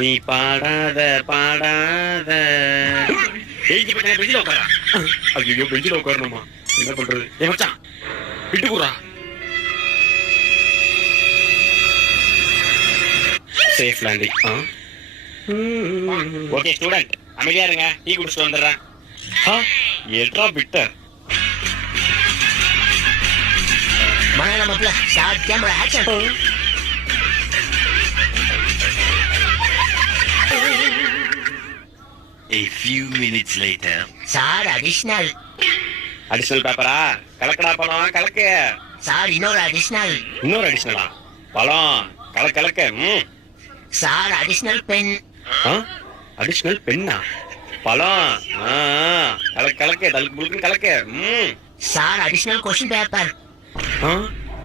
நீ பாடாத பாடாத பெஞ்சில உட்காரா. ஐயோ பெஞ்சில உட்காரணுமா? என்ன பண்றது? மச்சான் விட்டு போறா. Safe landing. ஓகே ஸ்டூடெண்ட், அமைதியா இருங்க, டீ குடிச்சிட்டு வந்துடுறேன். ஏற்றா விட்டர். மலையாள மாப்பிள்ள start camera action. A few minutes later. Sir additional. Additional பேப்பரா? கலக்கடா பழம் கலக்கு. சார் இன்னொரு அடிஷனல். இன்னொரு அடிஷனலா? பழம் கலக்க கலக்க. Sir additional pen. அடிஷனல் பென்னா? பழம் கலக்க கலக்க தலுக்கு முழுக்கு கலக்க. Sir additional question paper.